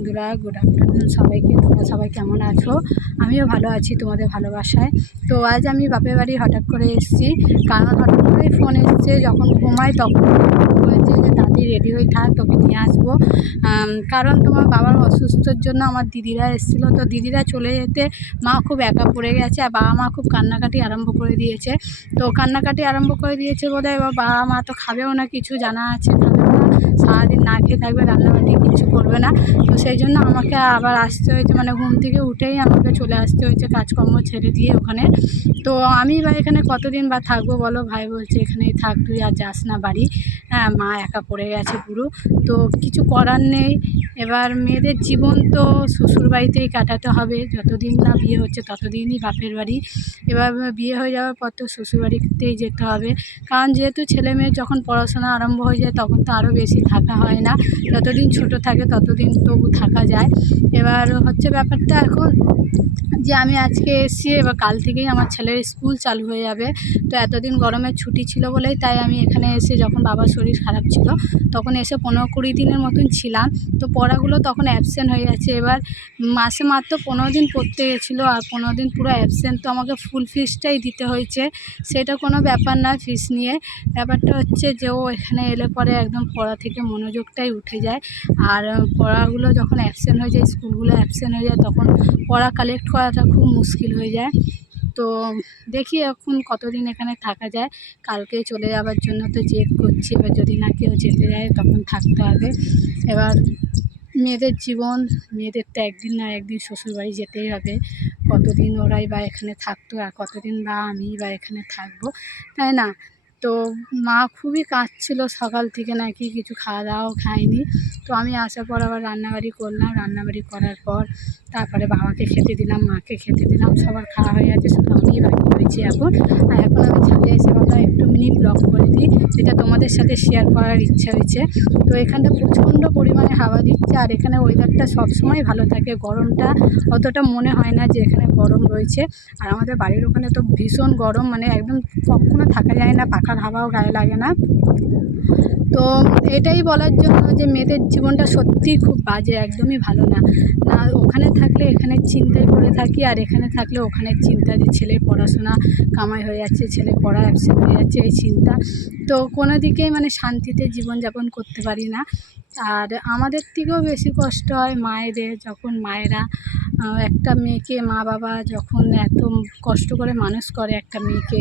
বন্ধুরা good afternoon সবাইকে। তোমরা সবাই কেমন আছো? আমিও ভালো আছি তোমাদের ভালোবাসায়। তো আজ আমি বাপের বাড়ি হঠাৎ করে এসেছি। কারণ হঠাৎ করেই ফোন এসছে, যখন ঘুমাই তখন হয়েছে যে দাদি রেডি হয়ে থাক, তোকে নিয়ে আসব। কারণ তোমার বাবার অসুস্থর জন্য আমার দিদিরা এসেছিল। তো দিদিরা চলে যেতে মা খুব একা পড়ে গেছে আর বাবা মা খুব কান্নাকাটি আরম্ভ করে দিয়েছে। তো কান্নাকাটি আরম্ভ করে দিয়েছে বোধহয় এবার বাবা মা তো খাবেও না, কিছু জানা আছে, খাবেও না। সারাদিন না খেয়ে থাকবে, রান্নাবান্নি কিছু করবে না। তো সেই জন্য আমাকে আবার আসতে হয়েছে মানে ঘুম থেকে উঠেই আমাকে চলে আসতে হয়েছে কাজকর্ম ছেড়ে দিয়ে ওখানে। তো আমি বা এখানে কতদিন বা থাকব বলো? ভাই বলছে এখানেই থাক, তুই আর যাস না বাড়ি। হ্যাঁ মা একা পড়ে গেছে পুরো। তো কিছু করার নেই। এবার মেয়েদের জীবন তো শ্বশুর বাড়িতেই কাটাতে হবে। যতদিন না বিয়ে হচ্ছে ততদিনই বাপের বাড়ি। এবার বিয়ে হয়ে যাওয়ার পর তো শ্বশুর বাড়িতেই যেতে হবে। কারণ যেহেতু ছেলে মেয়ে যখন পড়াশোনা আরম্ভ হয়ে যায় তখন তো আরও বেশি থাকা হয় না। যতদিন ছোট থাকে ততদিন তবু থাকা যায়। এবার হচ্ছে ব্যাপারটা এখন যে আমি আজকে এসেছি এবার কাল থেকেই আমার ছেলের স্কুল চালু হয়ে যাবে। তো এতদিন গরমের ছুটি ছিল বলেই তাই আমি এখানে এসে যখন বাবার শরীর খারাপ ছিল তখন এসে পনেরো কুড়ি দিনের মতন ছিলাম। তো পড়াগুলো তখন অ্যাবসেন্ট হয়ে যাচ্ছে এবার মাসে মাত্র পনেরো দিন পড়তে গেছিল আর পনেরো দিন পুরো অ্যাবসেন্ট তো আমাকে ফুল ফিসটাই দিতে হয়েছে। সেটা কোনো ব্যাপার না ফিস নিয়ে। ব্যাপারটা হচ্ছে যে ও এখানে এলে পরে একদম পড়া থেকে মনোযোগটাই উঠে যায়। আর পড়াগুলো যখন অ্যাবসেন্ট হয়ে যায়, স্কুলগুলো অ্যাবসেন্ট হয়ে যায়, তখন পড়া কালেক্ট করাটা খুব মুশকিল হয়ে যায়। তো দেখি এখন কতদিন এখানে থাকা যায়। কালকে চলে যাওয়ার জন্য তো জেদ করছি, এবার যদি না কেউ যেতে যায় তখন থাকতে হবে। এবার মেয়েদের জীবন, মেয়েদের তো একদিন না একদিন শ্বশুরবাড়ি যেতেই হবে। কতদিন ওরাই বা এখানে থাকতো আর কতদিন বা আমি বা এখানে থাকব, তাই না? তো মা খুবই কাঁদছিল সকাল থেকে নাকি কিছু খাওয়া দাওয়াও খায়নি। তো আমি আসার পর আবার রান্নাবাড়ি করলাম, রান্নাবাড়ি করার পর তারপরে বাবাকে খেতে দিলাম, মাকে খেতে দিলাম, সবার খাওয়া হয়ে গেছে, শুধু আমিই বাকি রয়েছি এখন। আর এখন আমি ছাদে এসে বাবা একটু মিনি ব্লগ যেটা তোমাদের সাথে শেয়ার করার ইচ্ছা হয়েছে তো এখানটা প্রচণ্ড পরিমাণে হাওয়া দিচ্ছে আর এখানে ওয়েদারটা সবসময় ভালো থাকে। গরমটা অতটা মনে হয় না যে এখানে গরম রয়েছে। আর আমাদের বাড়ির ওখানে তো ভীষণ গরম মানে একদম কখনো থাকা যায় না, পাখার হাওয়াও গায়ে লাগে না। তো এটাই বলার জন্য যে মেয়েদের জীবনটা সত্যিই খুব বাজে, একদমই ভালো না। না, ওখানে থাকলে এখানে চিন্তায় পড়ে থাকি, আর এখানে থাকলে ওখানের চিন্তা যে ছেলে পড়াশোনা কামাই হয়ে যাচ্ছে, ছেলে পড়া অ্যাবসেন্ট হয়ে যাচ্ছে, এই চিন্তা। তো কোনো দিকেই মানে শান্তিতে জীবনযাপন করতে পারি না। আর আমাদের থেকেও বেশি কষ্ট হয় মায়েদের যখন মায়েরা একটা মেয়েকে মা বাবা যখন এত কষ্ট করে মানুষ করে একটা মেয়েকে,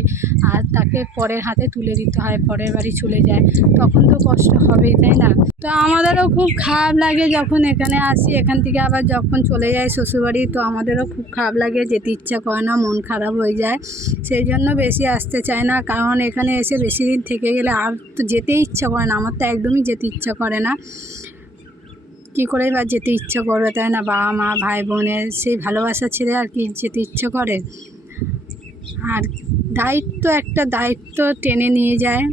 আর তাকে পরের হাতে তুলে দিতে হয়, পরের বাড়ি চলে যায়, তখন তো কষ্ট হবেই, তাই না? তো আমাদেরও খুব খারাপ লাগে যখন এখানে আসি, এখান থেকে আবার যখন চলে যায় শ্বশুরবাড়ি, তো আমাদেরও খুব খারাপ লাগে, যেতে ইচ্ছা করে না, মন খারাপ হয়ে যায়। সেই জন্য বেশি আসতে চায় না, কারণ এখানে এসে বেশি দিন থেকে গেলে আর তো যেতেই ইচ্ছা করে না, আমার তো একদমই যেতে ইচ্ছা করে না। কী করে বা যেতে ইচ্ছা করবে তাই না? বাবা মা, ভাই বোনের সেই ভালোবাসা ছেড়ে আর কি যেতে ইচ্ছে করে? আর দায়িত্ব একটা দায়িত্ব টেনে নিয়ে যায়।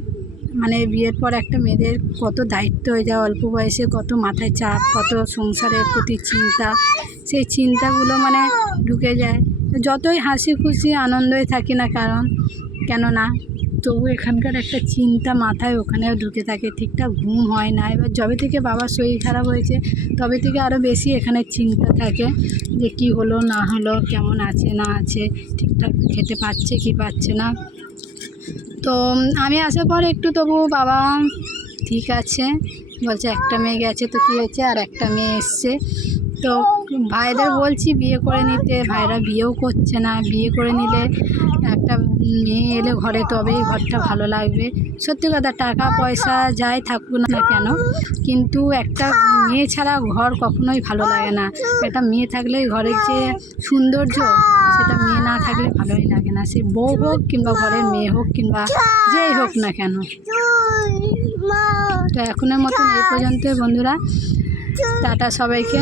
মানে বিয়ের পর একটা মেয়েদের কত দায়িত্ব হয়ে যায়, অল্প বয়সে কত মাথায় চাপ, কত সংসারের প্রতি চিন্তা। সেই চিন্তাগুলো মানে ঢুকে যায়। যতই হাসি খুশি, আনন্দই থাকি না কারণ, কেননা তবু এখানকার একটা চিন্তা মাথায় ওখানেও ঢুকে থাকে ঠিকঠাক ঘুম হয় না। এবার যবে থেকে বাবার শরীর খারাপ হয়েছে, তবে থেকে আরও বেশি এখানে চিন্তা থাকে যে কি হলো, না হলো, কেমন আছে, না আছে, ঠিকঠাক খেতে পাচ্ছে কি পাচ্ছে না। তো আমি আসার পর একটু তবু বাবা ঠিক আছে, বলছে একটা মেয়ে গেছে তো কী হয়েছে, আর একটা মেয়ে এসছে। তো ভাইদের বলছি বিয়ে করে নিতে, ভাইরা বিয়েও করছে না, বিয়ে করে নিলে একটা এলে ঘরে তবেই ঘরটা ভালো লাগবে। সত্যি কথা, টাকা পয়সা যাই থাকুক না কেন, কিন্তু একটা মেয়ে ছাড়া ঘর কখনোই ভালো লাগে না। একটা মেয়ে থাকলেই ঘরের যে সৌন্দর্য, সেটা মেয়ে না থাকলে ভালোই লাগে না। সে বউ হোক কিংবা ঘরের মেয়ে হোক কিংবা যেই হোক না কেন। তো এখনের মতন এই পর্যন্ত বন্ধুরা। টাটা সবাইকে।